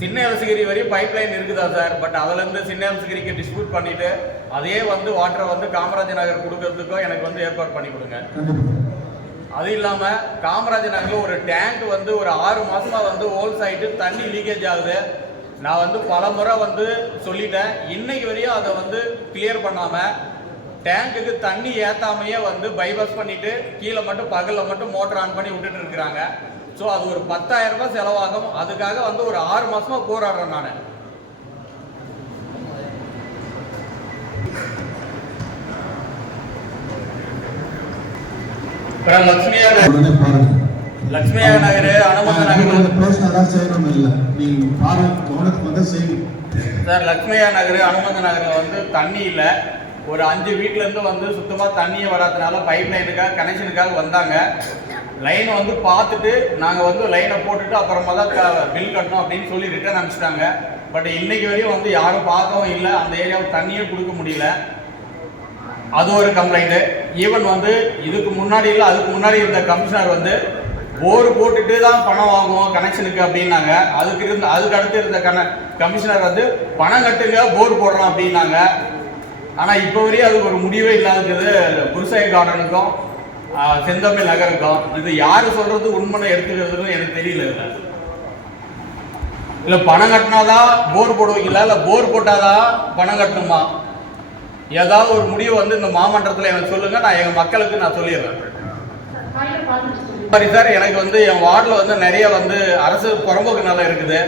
சின்ன எலசகிரி வரையும் pipe line இருக்குதா சார்? பட் அதுலேருந்து சின்ன எலசகிரிக்கு டிஸ்ட்ரிபியூட் பண்ணிட்டு அதே வந்து வாட்டரை வந்து காமராஜ் நகர் கொடுக்கறதுக்கும் எனக்கு வந்து ஏற்பாடு பண்ணி கொடுங்க. அது இல்லாமல் காமராஜ் நகரில் ஒரு டேங்க் வந்து ஒரு 6 மாதமா வந்து ஹோல்ஸ் ஆகிட்டு தண்ணி லீக்கேஜ் ஆகுது. நான் வந்து பல முறை வந்து சொல்லிட்டேன். இன்னைக்கு வரையும் அதை வந்து கிளியர் பண்ணாமல் டேங்குக்கு தண்ணி ஏற்றாமையே வந்து பைபாஸ் பண்ணிட்டு கீழே மட்டும் பகலில் மட்டும் மோட்டர் ஆன் பண்ணி விட்டுட்டு இருக்கிறாங்க. ஸோ அது ஒரு 10,000 ரூபாய் செலவாகும். அதுக்காக வந்து ஒரு 6 மாசமா போராடுறேன் நான். லட்சுமியா நகர், அனுமந்த நகர் சார். லட்சுமியா நகர், அனுமந்த நகரில் வந்து தண்ணி இல்லை. ஒரு 5 வீட்டிலேருந்து வந்து சுத்தமாக தண்ணியே வராதனால பைப் லைனுக்காக கனெக்ஷனுக்காக வந்தாங்க. லைனை வந்து பார்த்துட்டு நாங்கள் வந்து லைனை போட்டுட்டு அப்புறமா தான் பில் கட்டணும் அப்படின்னு சொல்லி ரிட்டர்ன் அனுப்பிச்சிட்டாங்க. பட் இன்னைக்கு வரையும் வந்து யாரும் பார்க்கவும் இல்லை, அந்த ஏரியாவுக்கு தண்ணியும் கொடுக்க முடியல. அது ஒரு கம்ப்ளைண்ட்டு. ஈவன் வந்து இதுக்கு முன்னாடி இல்லை, அதுக்கு முன்னாடி இருந்த கமிஷனர் வந்து போர் போட்டுட்டு தான் பணம் வாங்குவோம் கனெக்ஷனுக்கு அப்படின்னாங்க. அதுக்கு அடுத்து இருந்த கமிஷனர் வந்து பணம் கட்டுங்க போர் போடுறோம் அப்படின்னாங்க. ஆனால் இப்போ வரையும் அதுக்கு ஒரு முடிவே இல்லாதது. குருசாய் கார்டனுக்கும் செந்தமிழ் நகருக்கும் இது யாரு சொல்றது உண்மையை எடுத்துக்கிறதுன்னு எனக்கு தெரியல. இல்ல பணம் கட்டினாதான் போர் போடுவீங்களா, இல்ல போர் போட்டாதான் பணம் கட்டணுமா? ஏதாவது ஒரு முடிவு வந்து இந்த மாமன்றத்தில் எனக்கு சொல்லுங்க, நான் எங்க மக்களுக்கு நான் சொல்லிடுறேன். சரி சார், எனக்கு வந்து என் வார்டில் வந்து நிறைய வந்து அரசு புறம்போக்கு நிலம் இருக்குது.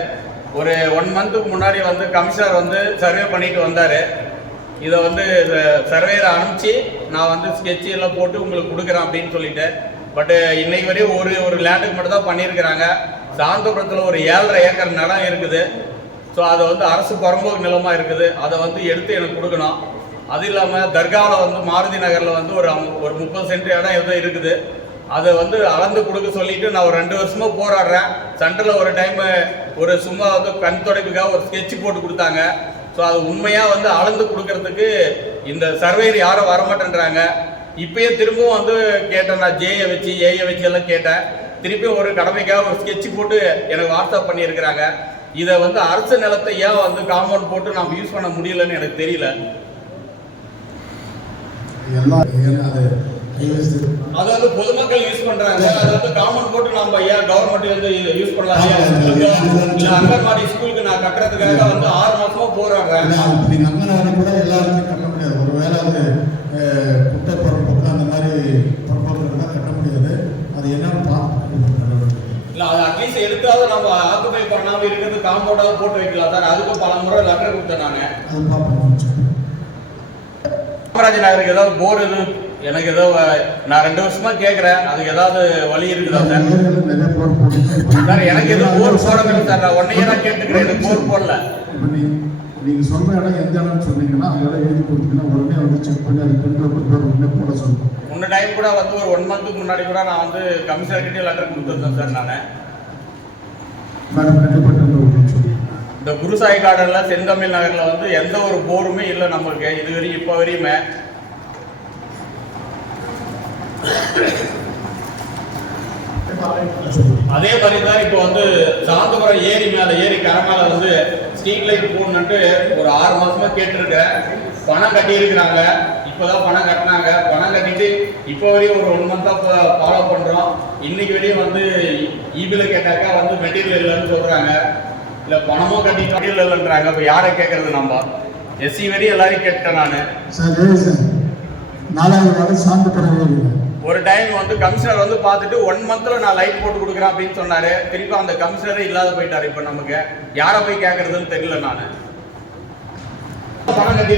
ஒரு 1 மந்த்துக்கு முன்னாடி வந்து கமிஷனர் வந்து சர்வே பண்ணிட்டு வந்தாரு. இதை வந்து சர்வேரை அனுப்பிச்சு நான் வந்து ஸ்கெட்சு எல்லாம் போட்டு உங்களுக்கு கொடுக்குறேன் அப்படின்னு சொல்லிட்டு. பட்டு இன்னைக்கு வரையும் ஒரு லேண்டுக்கு மட்டும் தான் பண்ணியிருக்கிறாங்க. சாந்தபுரத்தில் ஒரு 7.5 ஏக்கர் நிலம் இருக்குது. ஸோ அதை வந்து அரசு புறம்போக்கு நிலமாக இருக்குது. அதை வந்து எடுத்து எனக்கு கொடுக்கணும். அது இல்லாமல் தர்காவில் வந்து மாருதி நகரில் வந்து ஒரு 30 சென்ட் இடம் எதுவும் இருக்குது. அதை வந்து அளந்து கொடுக்க சொல்லிட்டு நான் ஒரு 2 வருஷமா போராடுறேன். சென்டரில் ஒரு டைம் ஒரு சும்மா வந்து கண் துடைப்புக்காக ஒரு ஸ்கெட்சு போட்டு கொடுத்தாங்க. ஸோ அது உண்மையாக வந்து அளந்து கொடுக்கறதுக்கு இந்த சர்வேயர் யாரும் வரமாட்டேன்றாங்க. இப்பயே திரும்பவும் வந்து கேட்டேன், நான் ஜேயை வச்சு ஏயை வச்சு எல்லாம் கேட்டேன். திருப்பியும் ஒரு கடமைக்காக ஒரு ஸ்கெட்சு போட்டு எனக்கு வாட்ஸ்அப் பண்ணியிருக்கிறாங்க. இதை வந்து அரசு நிலத்தை ஏன் வந்து காம்பவுண்ட் போட்டு நம்ம யூஸ் பண்ண முடியலன்னு எனக்கு தெரியல. அது வந்து பொதுமக்கள் யூஸ் பண்றாங்க. அது வந்து கவர்மெண்ட் போட்டு நம்ம ஏன் கவர்மெண்ட் வந்து யூஸ் பண்ணலாம்? அங்கன்வாடி ஸ்கூலுக்கு நான் கட்டுறதுக்காக வந்து 6 மாசமா போராடுறேன். அங்கன்வாடி கூட எல்லாருக்கும் கட்ட முடியாது. ஒருவேளை அது குட்டப்புறம் அந்த மாதிரி புறப்பொருள் தான் கட்ட முடியாது. அது என்னன்னு இல்ல, அது அட்லீஸ்ட் எடுத்தாவது நம்ம ஆக்குபை பண்ணாம இருக்கிறது காம்பவுண்டாவது போட்டு வைக்கலாம் சார். அதுக்கு பல முறை லெட்டர் கொடுத்தேன் நாங்க. காமராஜ் நகருக்கு ஏதாவது போர் எனக்கு ஏதோ நான் 2 வருஷமா கேட்குறேன். அதுக்கு ஏதாவது வழி இருக்குதா சார்? சார் எனக்கு எதுவும் போர் போடவில்லை சார். நான் 1 இயரா கேட்டுக்கிறேன், எனக்கு போர் போடல. நீங்க சொல்ற இடம் எந்த இடம்னு சொன்னீங்கன்னா அந்த இடம் எழுதி கொடுத்தீங்கன்னா உடனே வந்து செக் பண்ணி அது உடனே போட சொல்லுவோம். முன்ன டைம் கூட வந்து ஒரு 1 மந்த்துக்கு முன்னாடி கூட நான் வந்து கமிஷனர் கிட்டே லெட்டர் கொடுத்துருந்தேன் சார். நான் இந்த குருசாய் கார்டன்ல செந்தமிழ் நகர்ல வந்து எந்த ஒரு போருமே இல்லை நம்மளுக்கு இதுவரையும் இப்போ வரையுமே. அதே மாதிரி தான் இப்போ வந்து சாந்தபுரம் ஏரி கரை மேல வந்து ஸ்ட்ரீட் லைட் போடணுன்ட்டு ஒரு 6 மாசமா கேட்டிருக்கேன். பணம் கட்டியிருக்கிறாங்க. இப்போதான் பணம் கட்டினாங்க. பணம் கட்டிட்டு இப்போ வரையும் ஒரு 1 மந்த்தா ஃபாலோ பண்றோம். இன்னைக்கு வரையும் வந்து ஈபில கேட்டாக்கா வந்து மெட்டீரியல் இல்லைன்னு சொல்றாங்க. இல்லை பணமும் கட்டி மெட்டீரியல் இல்லைன்றாங்க. இப்போ யாரை கேட்கறது? நம்ம எஸ்சி வரையும் எல்லாரையும் கேட்டேன் நான். ஒரு டைம் வந்து கமிஷனர் வந்து பார்த்துட்டு 1 மந்த்ல நான் லைட் போட்டு கொடுக்குறேன் அப்படின்னு சொன்னாரு. திருப்பி அந்த கமிஷனரே இல்லாத போயிட்டாரு. இப்ப நமக்கு யாரை போய் கேட்கறதுன்னு தெரியல. நான் பணம் கட்டி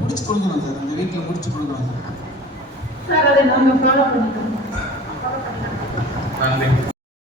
முடிச்சு கொடுக்கணும் சார். அந்த வீட்டில் முடிச்சு கொடுக்கணும் சார்.